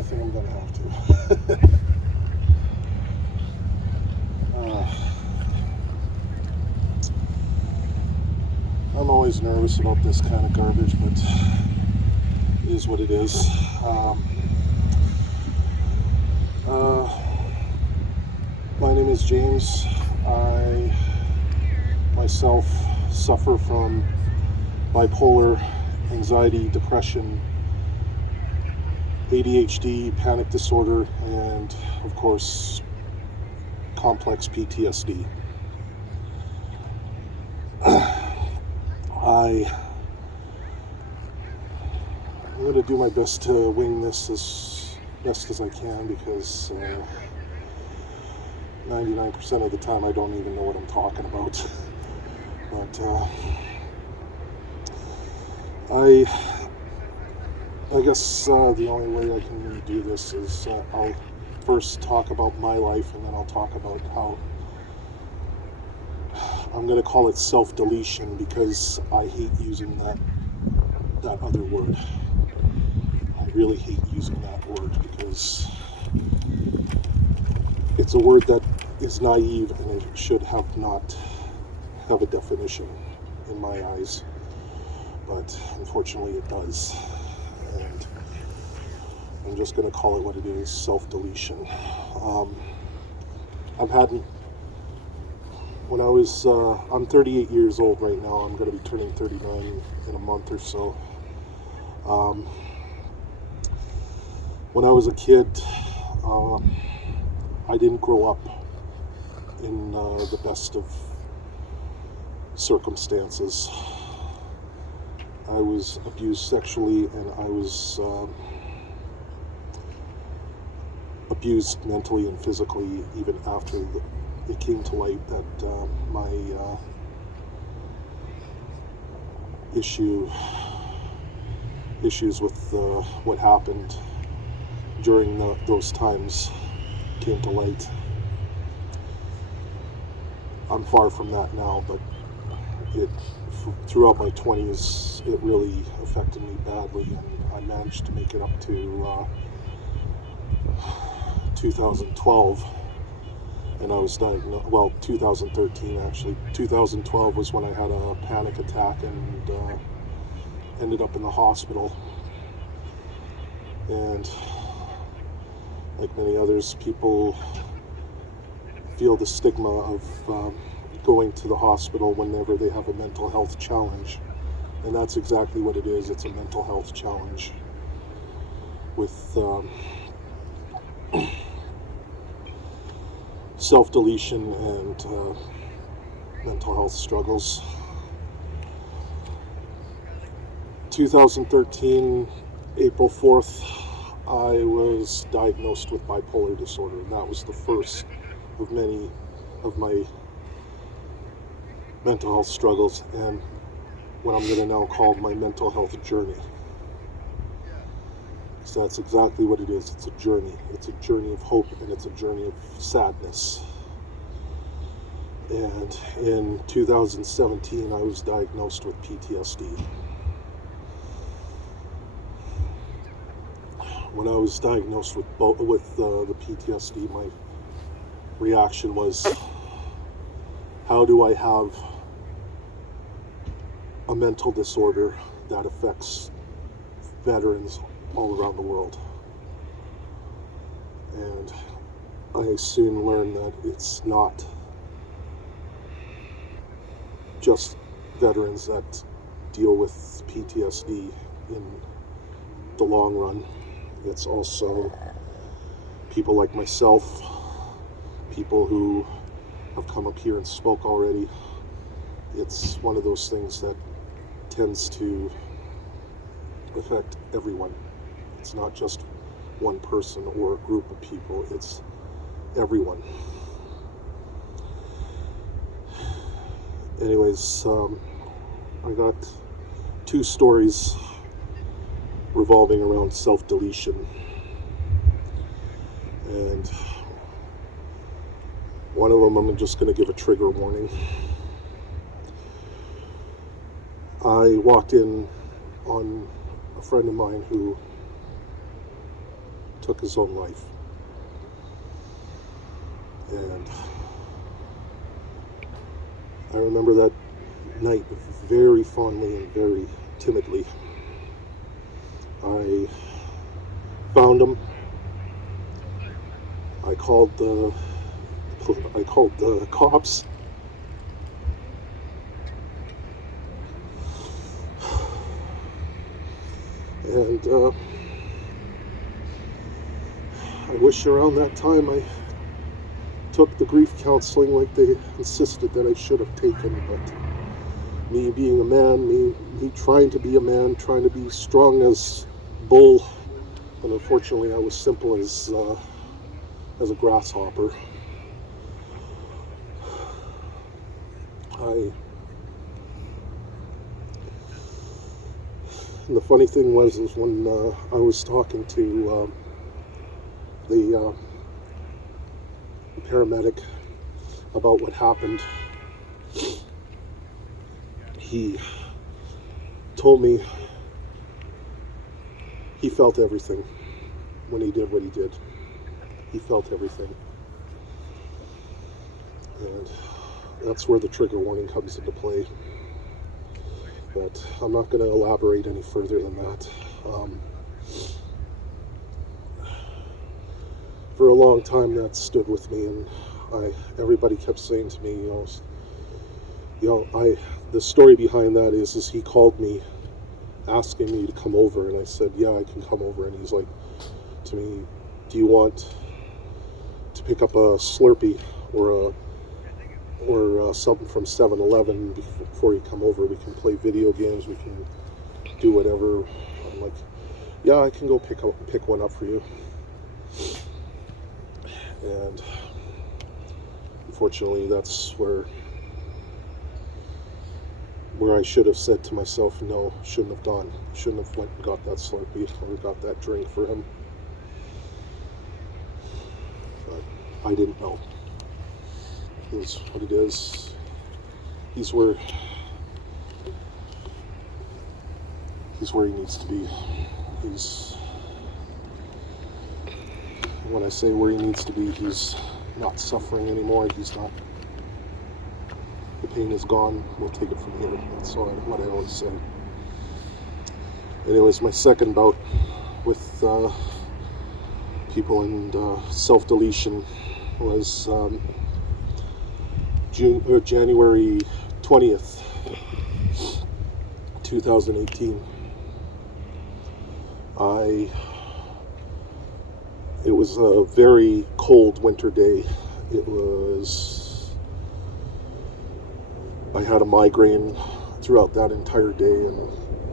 I think I'm gonna have to. I'm always nervous about this kind of garbage, but it is what it is. Uh, my name is James. I myself suffer from bipolar, anxiety, depression, ADHD, panic disorder, and of course, complex PTSD. I'm going to do my best to wing this as best as I can because 99% of the time I don't even know what I'm talking about. But I guess the only way I can really do this is I'll first talk about my life, and then I'll talk about how I'm going to call it self-deletion because I hate using that other word. I really hate using that word because it's a word that is naive and it should not have a definition in my eyes. But unfortunately it does. And I'm just going to call it what it is, self-deletion. I'm 38 years old right now. I'm going to be turning 39 in a month or so. When I was a kid, I didn't grow up in the best of circumstances. I was abused sexually, and I was abused mentally and physically even after it came to light that my issues with what happened during those times came to light. I'm far from that now, but throughout my 20s, it really affected me badly, and I managed to make it up to 2012, and I was diagnosed, 2013 actually. 2012 was when I had a panic attack and ended up in the hospital. And like many others, people feel the stigma of going to the hospital whenever they have a mental health challenge. And that's exactly what it is. It's a mental health challenge with self-deletion and mental health struggles. 2013, April 4th, I was diagnosed with bipolar disorder, and that was the first of many of my mental health struggles and what I'm going to now call my mental health journey. So that's exactly what it is. It's a journey. It's a journey of hope, and it's a journey of sadness. And in 2017, I was diagnosed with PTSD. When I was diagnosed with the PTSD, my reaction was, how do I have a mental disorder that affects veterans all around the world? And I soon learned that it's not just veterans that deal with PTSD in the long run. It's also people like myself, people who have come up here and spoke already. It's one of those things that tends to affect everyone. It's not just one person or a group of people, it's everyone. Anyways, I got two stories revolving around self-deletion, and one of them I'm just going to give a trigger warning. I walked in on a friend of mine who took his own life. And I remember that night very fondly and very timidly. I found him. I called the cops. And I wish around that time I took the grief counseling like they insisted that I should have taken, but me being a man, me trying to be a man, trying to be strong as bull, and unfortunately I was simple as a grasshopper. And the funny thing was when I was talking to the paramedic about what happened, he told me he felt everything when he did what he did. He felt everything. And that's where the trigger warning comes into play. But I'm not going to elaborate any further than that. For a long time that stood with me, and everybody kept saying to me, the story behind that is he called me asking me to come over, and I said, yeah, I can come over. And he's like to me, do you want to pick up a Slurpee or something from 7-Eleven before you come over? We can play video games, we can do whatever. I'm like, yeah, I can go pick one up for you. And unfortunately, that's where I should have said to myself, no, shouldn't have gone. Shouldn't have went and got that Slurpee or got that drink for him. But I didn't know. It's what it is. He's where he needs to be. When I say where he needs to be, he's not suffering anymore. He's not. The pain is gone. We'll take it from here. That's what I always say. Anyways, my second bout with people and self-deletion was January 20th, 2018. It was a very cold winter day. I had a migraine throughout that entire day, and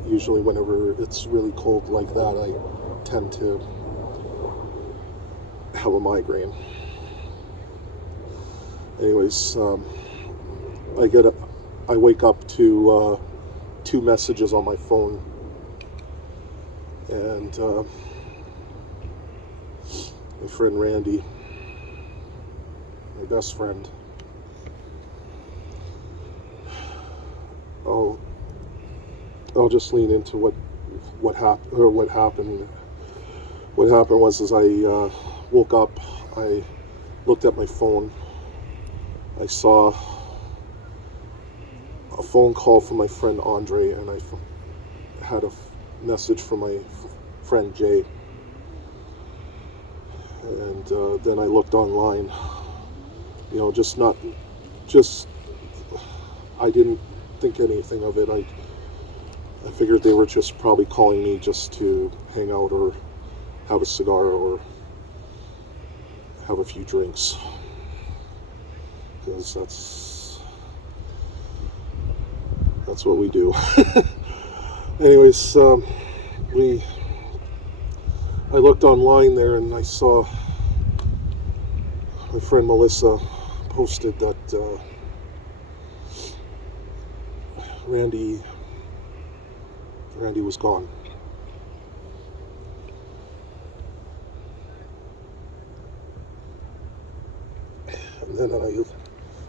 usually whenever it's really cold like that, I tend to have a migraine. Anyways, I wake up to 2 messages on my phone, and my friend Randy, my best friend, I'll just lean into what happened. What happened was, as I woke up, I looked at my phone. I saw a phone call from my friend Andre, and I had a message from my friend Jay. And then I looked online. I didn't think anything of it. I figured they were just probably calling me just to hang out or have a cigar or have a few drinks, because that's what we do. Anyways, I looked online there, and I saw my friend Melissa posted that Randy was gone. And then I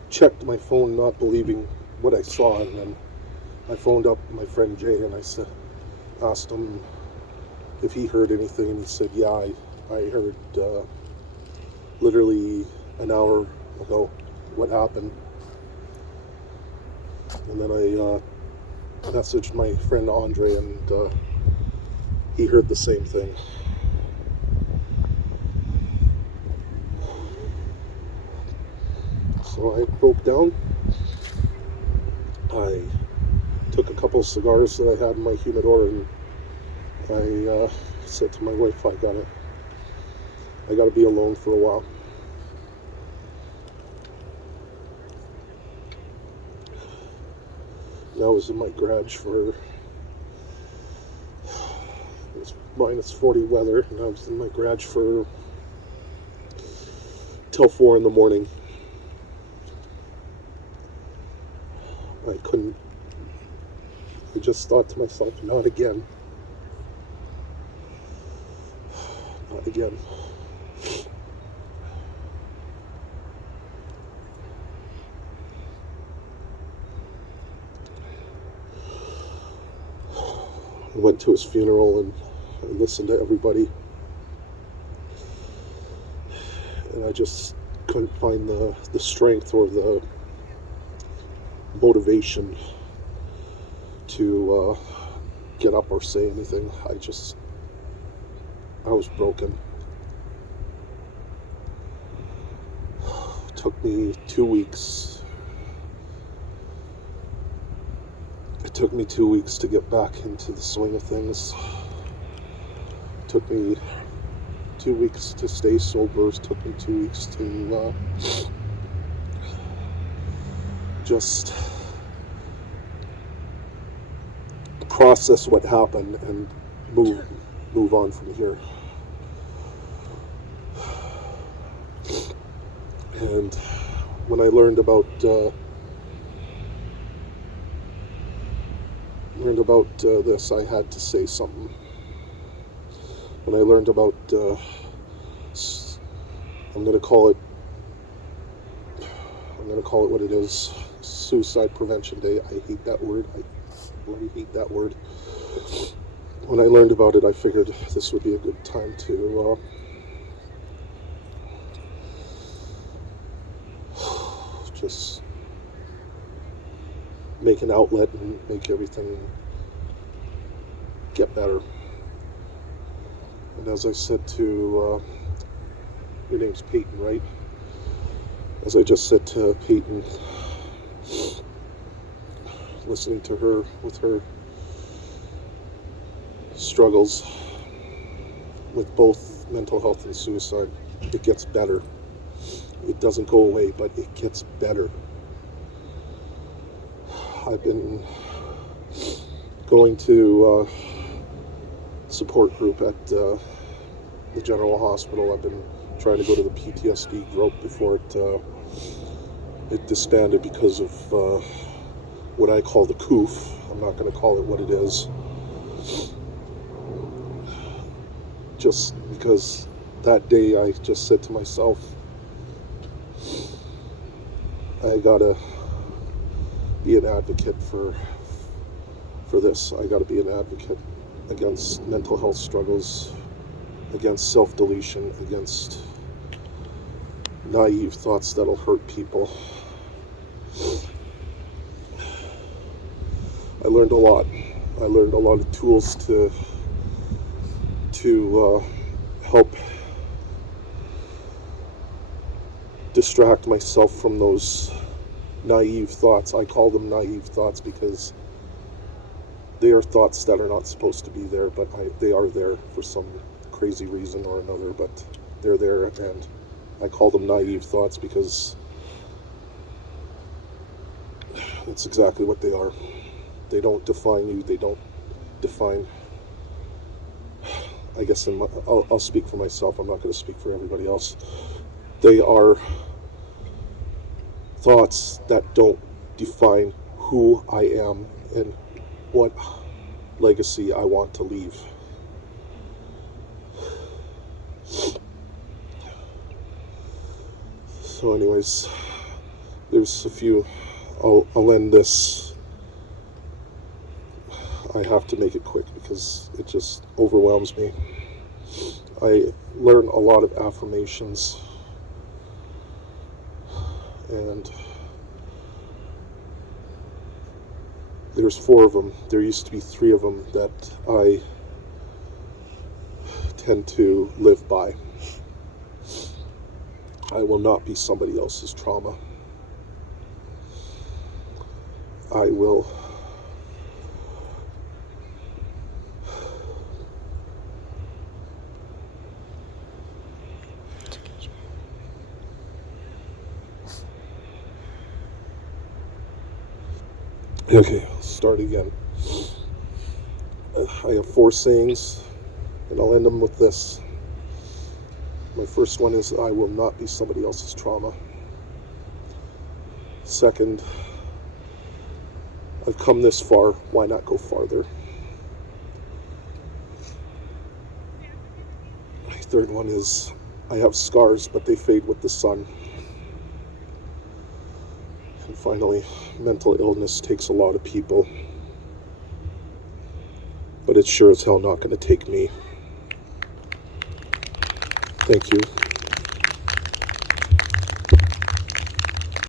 checked my phone, not believing what I saw, and then I phoned up my friend Jay, and I asked him if he heard anything, and he said, yeah, I heard literally an hour ago what happened. And then I messaged my friend Andre, and he heard the same thing. So I broke down. I took a couple cigars that I had in my humidor, and I said to my wife, I gotta be alone for a while. And I was in my garage for, it was minus 40 weather, and I was in my garage for till 4 in the morning. I just thought to myself, not again. Not again. I went to his funeral and I listened to everybody. And I just couldn't find the strength or the motivation to get up or say anything. I was broken. It took me 2 weeks. It took me 2 weeks to get back into the swing of things. It took me 2 weeks to stay sober. It took me 2 weeks to just process what happened and move on from here. And when I learned about this, I had to say something. When I learned about I'm gonna call it what it is, Suicide Prevention Day. I hate that word. I bloody hate that word. When I learned about it, I figured this would be a good time to just make an outlet and make everything get better. And as I said to, your name's Peyton, right? As I just said to Peyton, listening to her with her struggles with both mental health and suicide, it gets better. It doesn't go away, but it gets better. I've been going to support group at the General Hospital. I've been trying to go to the PTSD group before it disbanded because of what I call the COOF. I'm not going to call it what it is. Just because that day I just said to myself, I gotta be an advocate for this. I gotta be an advocate against mental health struggles, against self-deletion, against naive thoughts that'll hurt people. I learned a lot. I learned a lot of tools to help distract myself from those naive thoughts. I call them naive thoughts because they are thoughts that are not supposed to be there, but they are there for some crazy reason or another, but they're there, and I call them naive thoughts because it's exactly what they are. They don't define you. They don't define, I guess I'll speak for myself. I'm not going to speak for everybody else. They are thoughts that don't define who I am and what legacy I want to leave. So anyways, there's a few, I'll end this. I have to make it quick because it just overwhelms me. I learn a lot of affirmations, and there's 4 of them. There used to be 3 of them that I tend to live by. I will not be somebody else's trauma. I will Okay, I'll start again. I have 4 sayings, and I'll end them with this. My first one is, I will not be somebody else's trauma. Second, I've come this far, why not go farther? My third one is, I have scars, but they fade with the sun. And finally, mental illness takes a lot of people, but it's sure as hell not going to take me. Thank you.